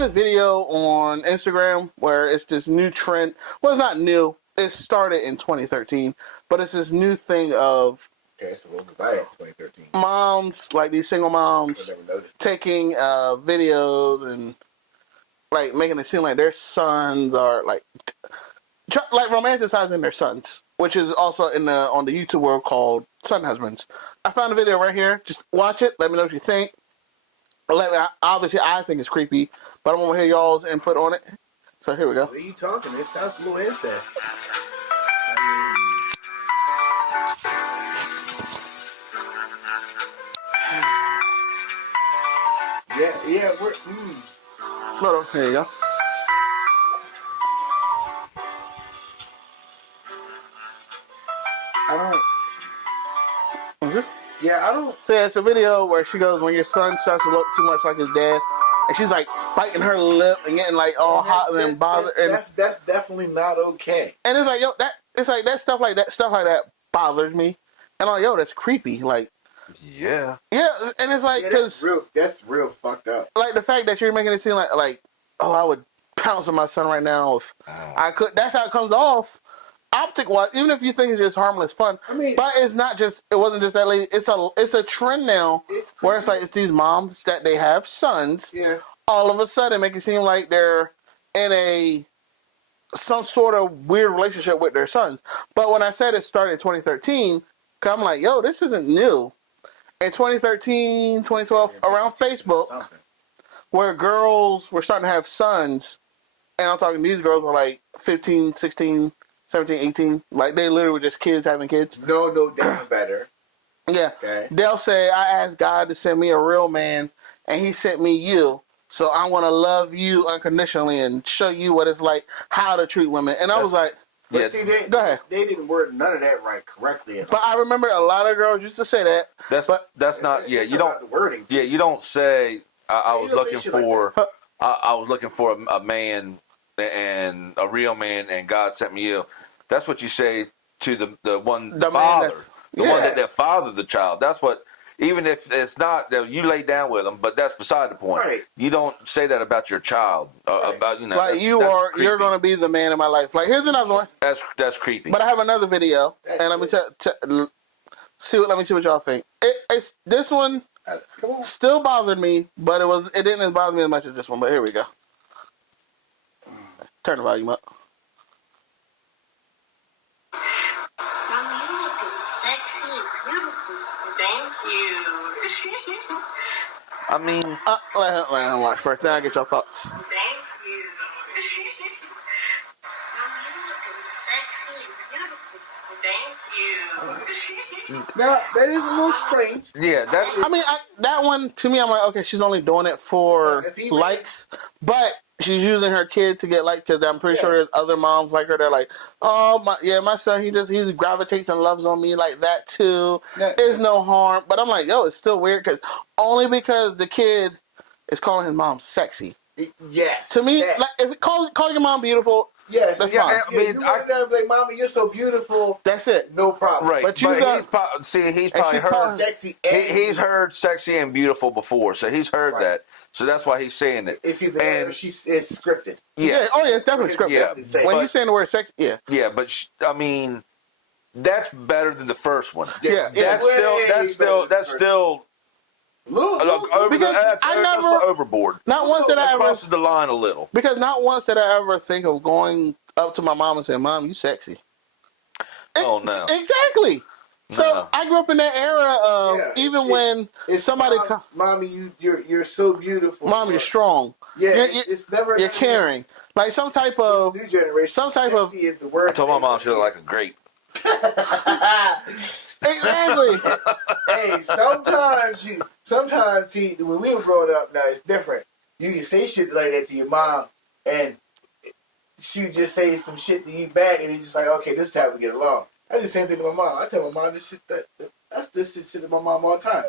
found this video on Instagram where it's this new trend. Well, it's not new. It started in 2013, but it's this new thing of so what was I at 2013? Moms, like these single moms, taking videos and like making it seem like their sons are like romanticizing their sons, which is also on the YouTube world called Son Husbands. I found a video right here. Just watch it. Let me know what you think. Obviously, I think it's creepy, but I want to hear y'all's input on it. So here we go. What are you talking? It sounds a little incest. Yeah, we're. No, here you go. I don't. Okay. Yeah, I don't. So yeah, it's a video where she goes, when your son starts to look too much like his dad, and she's like biting her lip and getting like all hot and bothered. That's definitely not okay. And it's like, yo, that stuff like that bothers me, and I'm like, yo, that's creepy. Like, yeah, and it's like because that's real fucked up. Like the fact that you're making it seem like oh, I would pounce on my son right now if I could. That's how it comes off. Optic wise, even if you think it's just harmless fun, I mean, but it's not just. It wasn't just that lady. It's a trend now where it's like it's these moms that they have sons. Yeah. All of a sudden, make it seem like they're in some sort of weird relationship with their sons. But when I said it started in 2013, cause I'm like, yo, this isn't new. In 2013, 2012, around Facebook, where girls were starting to have sons, and I'm talking these girls were like 15, 16. 17, 18, like they literally were just kids having kids. No, that's better. Yeah. Okay. They'll say, I asked God to send me a real man, and he sent me you. So I want to love you unconditionally and show you what it's like, how to treat women. And I was like, but see, go ahead. They didn't word none of that right correctly. But I remember a lot of girls used to say that. That's not, yeah, you don't, the wording. Yeah, you don't say, I was looking for, like I was looking for a man and a real man, and God sent me you. That's what you say to the father, the one that fathered the child. That's what, even if it's not that you lay down with them, but that's beside the point. Right. You don't say that about your child. About like you're going to be the man in my life. Like here's another one. That's creepy. But I have another video, and let me see what y'all think. It's this one still bothered me, but it didn't bother me as much as this one. But here we go. Turn the volume up. Mama, you looking sexy and beautiful. Thank you. I mean, let him watch first. Then I get your thoughts. Thank you. Mama, you looking sexy and beautiful. Thank you. Now that is a little strange. Yeah, that's. I mean, that one to me, I'm like, okay, she's only doing it for likes, but she's using her kid to get like, because I'm pretty sure there's other moms like her. They're like, oh my son, he gravitates and loves on me like that too. There's no harm, but I'm like, yo, it's still weird because the kid is calling his mom sexy. Yes. To me, like if calling your mom beautiful. Yes, that's fine. I mean, I like, Mama, you're so beautiful. That's it. No problem. Right. But he's probably heard sexy. He's heard sexy and beautiful before, so he's heard that. So that's why he's saying it. It's either it's scripted. Yeah. Oh yeah, it's definitely scripted. Yeah. When he's saying the word sex, yeah. Yeah, but I mean, that's better than the first one. Yeah. That's still. Because I never overboard. Not once did I ever crosses the line a little. Because not once did I ever think of going up to my mom and saying, "Mom, you sexy." Oh no! Exactly. So I grew up in that era of even when somebody, "Mommy, you're so beautiful." Mom, you're strong. Yeah, it's never. You're caring. Like some type of new generation. Some type of. Is the word. I told my mom she looked like a grape. Exactly. Hey, sometimes when we were growing up, now it's different. You can say shit like that to your mom, and she would just say some shit to you back, and it's just like, okay, this is how we get along. I do the same thing to my mom. I tell my mom this shit to my mom all the time.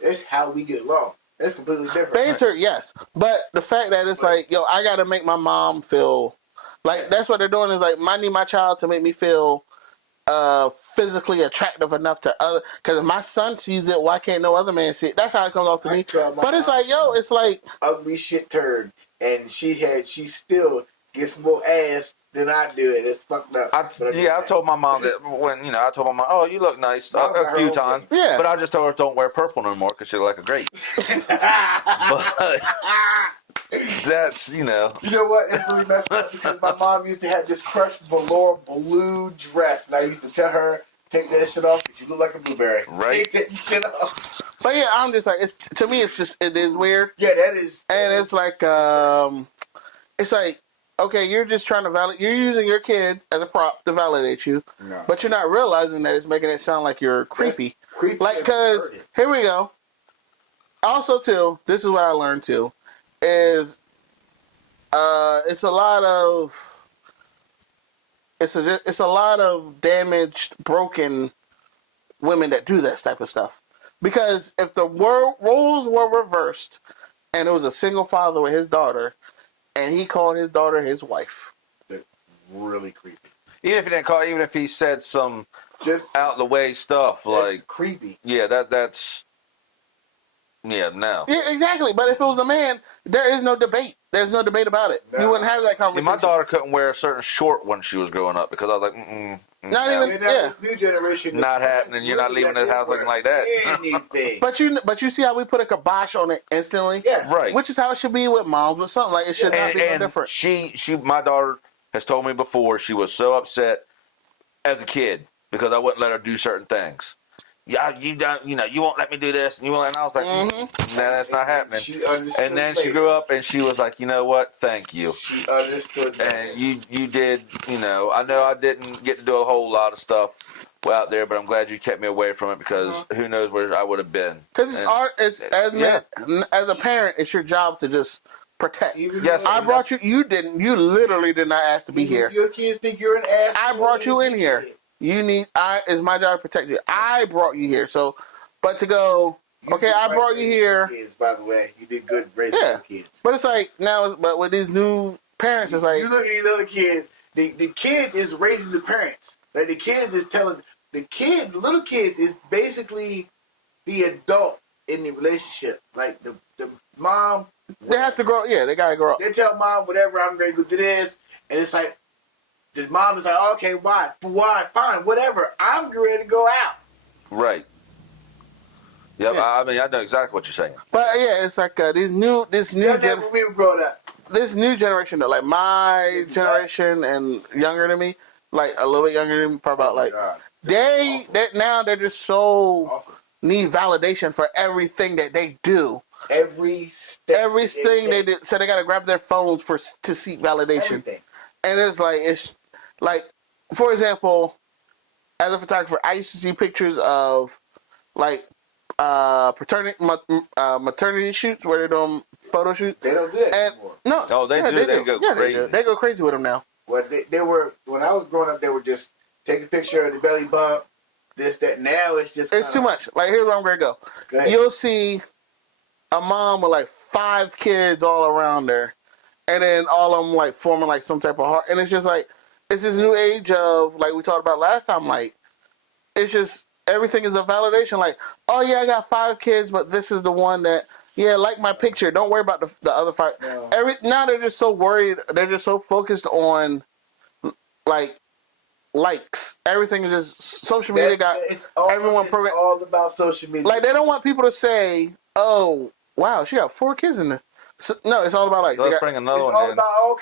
It's how we get along. That's completely different. Banter, yes, but the fact that it's like, yo, I gotta make my mom feel like that's what they're doing is like, I need my child to make me feel physically attractive enough to other, because if my son sees it, why can't no other man see it? That's how it comes off to me. But it's like, yo, it's like ugly shit turd. and she still gets more ass than I do, and it's fucked up. I told my mom that when I told my mom, "Oh, you look nice," a few times. Yeah. But I just told her don't wear purple no more because she looked like a grape. But that's You know what? It's really messed up because my mom used to have this crushed velour blue dress, and I used to tell her, "Take that shit off because you look like a blueberry." Right. Take that shit off. But yeah, I'm just like, to me, it is weird. Yeah, that is. And it's like, okay, you're just trying to validate. You're using your kid as a prop to validate you, but you're not realizing that it's making it sound like you're creepy. Creepy. Like, because here we go. Also, too, this is what I learned too, is it's a lot of damaged, broken women that do that type of stuff. Because if the roles were reversed, and it was a single father with his daughter, and he called his daughter his wife. That's really creepy. even if he didn't call, even if he said some Just out the way stuff like creepy. Yeah, that's no. Yeah, exactly. But if it was a man, there is no debate. There's no debate about it. No. You wouldn't have that conversation. My daughter couldn't wear a certain short when she was growing up because I was like, Not even. This new generation. Not happening. You're not leaving this house looking like that. Anything. But you see how we put a kibosh on it instantly. Yeah. Right. Which is how it should be with moms with something like it should not be no different. My daughter has told me before she was so upset as a kid because I wouldn't let her do certain things. Yeah, you don't. You won't let me do this, and you won't. And I was like, nah, that's not happening. She understood. And then she grew up, and she was like, you know what? Thank you. She understood. And you did. I know I didn't get to do a whole lot of stuff out there, but I'm glad you kept me away from it because who knows where I would have been. Because as a parent, it's your job to just protect. Yes, I brought you. You didn't. You literally did not ask to be here. Your kids think you're an ass. I brought you in here. It's my job to protect you. I brought you here. So, but to go, okay, I brought you here. Kids, by the way, you did good raising your kids. But it's like now, but with these new parents, it's like you look at these other kids. The kid is raising the parents. Like the kids is telling the little kid is basically the adult in the relationship. Like the mom. They have to grow. Yeah, they gotta grow up. They tell mom whatever, I'm ready to do this, and it's like. The mom is like, okay, why? Fine, whatever. I'm ready to go out. Right. Yep. Yeah. I mean, I know exactly what you're saying. But yeah, it's like this new When we were growing up. This new generation, though, like my generation and younger than me, like a little bit younger than me, probably about like they're just so need validation for everything that they do. Everything they do, so they gotta grab their phones to seek validation. Everything. And it's like, for example, as a photographer, I used to see pictures of like maternity shoots where they're doing photo shoots. They don't do that anymore. No. Oh, they do. They go crazy. They go crazy with them now. Well, they were when I was growing up. They were just take a picture of the belly bump, this, that. Now it's just too much. Like here's where I'm gonna go. You'll see a mom with like 5 kids all around her, and then all of them like forming like some type of heart, and it's just like. It's this new age of, like we talked about last time, like, it's just, everything is a validation. Like, oh, yeah, I got 5 kids, but this is the one that, like my picture. Don't worry about the other 5. No. Now they're just so worried. They're just so focused on, like, likes. Everything is just, social media everyone programmed. It's all about social media. Like, they don't want people to say, oh, wow, she got 4 kids in there. So, no, it's all about like. So let's bring another one in.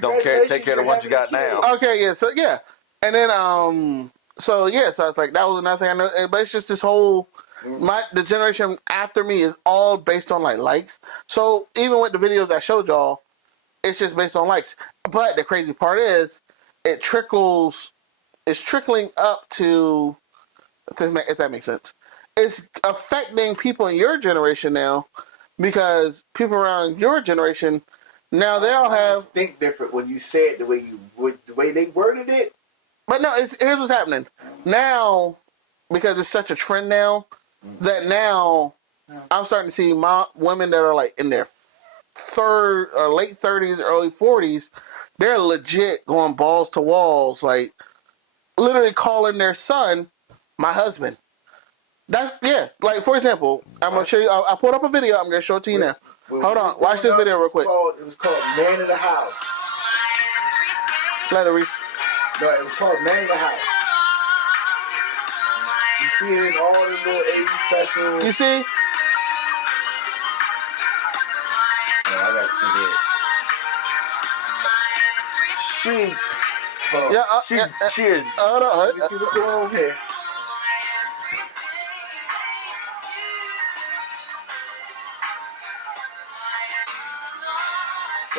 Don't care. Take care of the ones you got now. Okay, yeah. So yeah, and then so it's like that was another thing I know. But it's just this whole the generation after me is all based on like likes. So even with the videos I showed y'all, it's just based on likes. But the crazy part is, it's trickling up to if that makes sense. It's affecting people in your generation now. Because people around your generation now they all have think different when you say it the way they worded it. But no, here's what's happening now because it's such a trend now that now I'm starting to see women that are like in their late 30s, early 40s. They're legit going balls to walls, like literally calling their son my husband. Like for example, I'm gonna show you. I pulled up a video. I'm gonna show it to you now. Hold on. Watch this video real quick. It was called Man of the House. Let it reach. No, it was called Man of the House. You see it in all the little 80s specials. You see? Oh, I gotta see this. She, Yeah. she is. Hold on. Let me see what's going on here.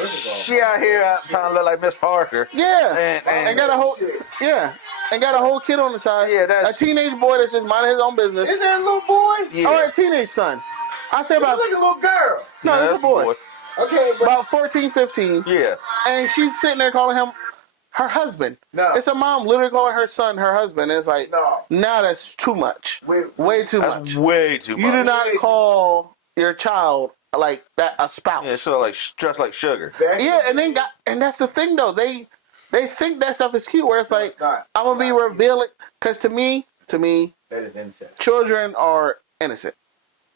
She out here trying to look like Miss Parker. Yeah. And got a whole. Yeah. And got a whole kid on the side. Yeah, that's a teenage boy that's just minding his own business. Is that a little boy? Yeah. All right, teenage son. I say about. It's like a little girl. No, that's a boy. Okay, but About 14, 15. Yeah. And she's sitting there calling him her husband. No. It's a mom literally calling her son her husband. It's like, No. now that's too much. Way too That's much. way too much. You do not call your child like that a spouse. Yeah, so like just like sugar. Yeah, and that's the thing though. They think that stuff is cute. Where it's like, it's not. I'm gonna be revealing, because to me, that is incest. children are innocent.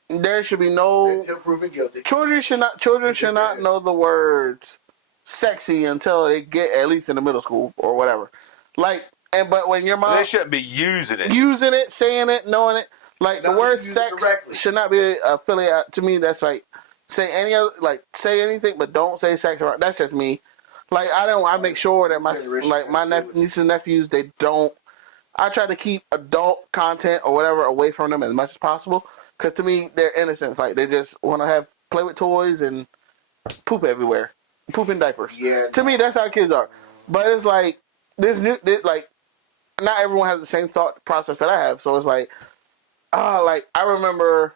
There should be no Until proven guilty. children should not know the words sexy until they get at least in the middle school or whatever. But when your mom They shouldn't be using it. saying it, knowing it, like the Not word use it sex directly. should not be affiliated. To me, that's like say anything, but don't say sex. That's just me. Like I make sure that my nieces and nephews, they don't. I try to keep adult content or whatever away from them as much as possible, because to me they're innocent. Like they just want to play with toys and poop everywhere, poop in diapers. Yeah. To me, that's how kids are. But it's like not everyone has the same thought process that I have. So it's like, I remember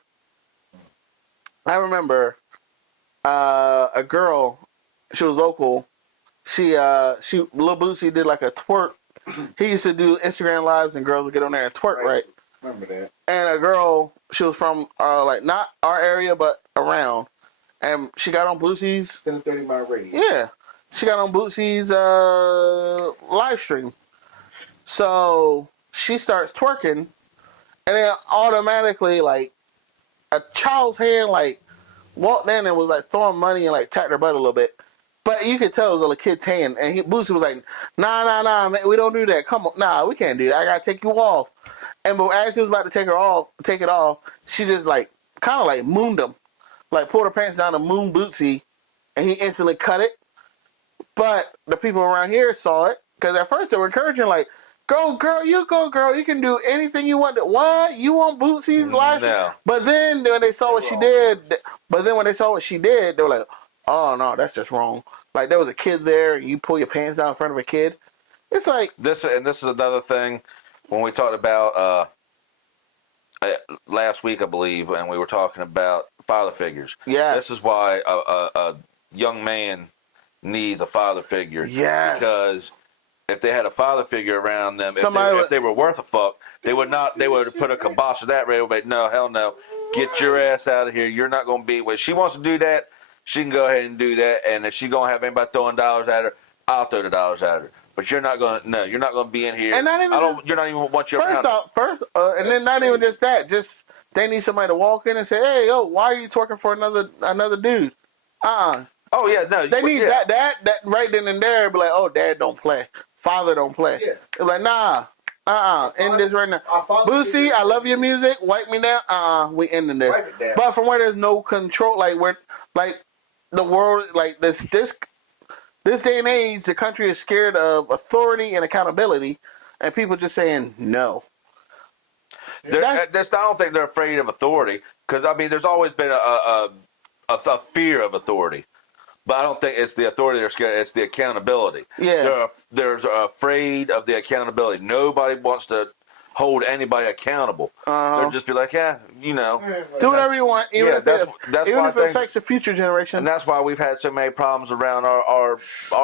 a girl. She was local. She Lil Bootsy did like a twerk. He used to do Instagram lives and girls would get on there and twerk, right? Remember that. And a girl, she was from not our area but around, and she got on Bootsy's. Within a 30-mile radius. Yeah, she got on Bootsy's live stream. So she starts twerking, and then automatically like a child's hand walked in and was throwing money and tapped her butt a little bit. But you could tell it was a kid's hand, and Boosie was like, "Nah, man, we don't do that. Come on, nah, we can't do that. I gotta take you off." And but as he was about to take it off, she just kind of mooned him, pulled her pants down and mooned Bootsy, and he instantly cut it. But the people around here saw it, because at first they were encouraging, "Go, girl, you can do anything you want." What? You want Bootsy's life? No. But then when they saw what she did, they were like, "Oh no, that's just wrong." There was a kid there, and you pull your pants down in front of a kid. It's like this is another thing when we talked about last week, I believe, and we were talking about father figures. Yes. This is why a young man needs a father figure. Yes. Because if they had a father figure around them, Somebody if they were worth a fuck, they would have put a kibosh to that radio. But no, hell no, get your ass out of here. You're not going to be. When she wants to do that, she can go ahead and do that. And if she's going to have anybody throwing dollars at her, I'll throw the dollars at her. But you're not going to. No, you're not going to be in here. And not even you're not even want your. And then not even just that. Just they need somebody to walk in and say, "Hey, yo, why are you twerking for another dude?" Oh yeah, no. They need that right then and there. Be like, "Oh, dad don't play, father don't play." Yeah. They're like, nah, end this right now. Boosie, I love your music. Wipe me down. We ending this. Wipe it down. But from where there's no control, the world, this day and age, the country is scared of authority and accountability, and people just saying no. I don't think they're afraid of authority, because there's always been a fear of authority, but I don't think it's the authority they're scared. It's the accountability. Yeah, they're afraid of the accountability. Nobody wants to hold anybody accountable. They'll just be like, do whatever you want, even if it affects the future generations. And that's why we've had so many problems around our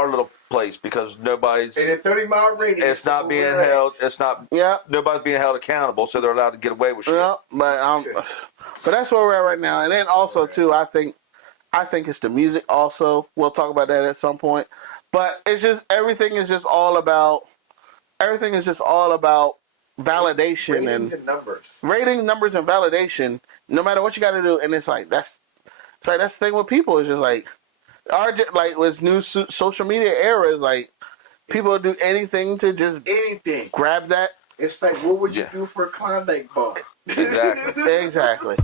little place, because nobody's in a 30-mile radius. It's not being held. It's not. Yeah. Nobody's being held accountable, so they're allowed to get away with shit. Yeah, but that's where we're at right now. And then also too, I think it's the music. Also, we'll talk about that at some point. But it's just everything is just all about validation ratings and numbers. Ratings, numbers, and validation. No matter what you got to do, and it's like It's like that's the thing with people. It's just like like with new social media era is like people will do anything to just anything grab that. It's like, what would you do for a Klondike bar? Exactly. Exactly.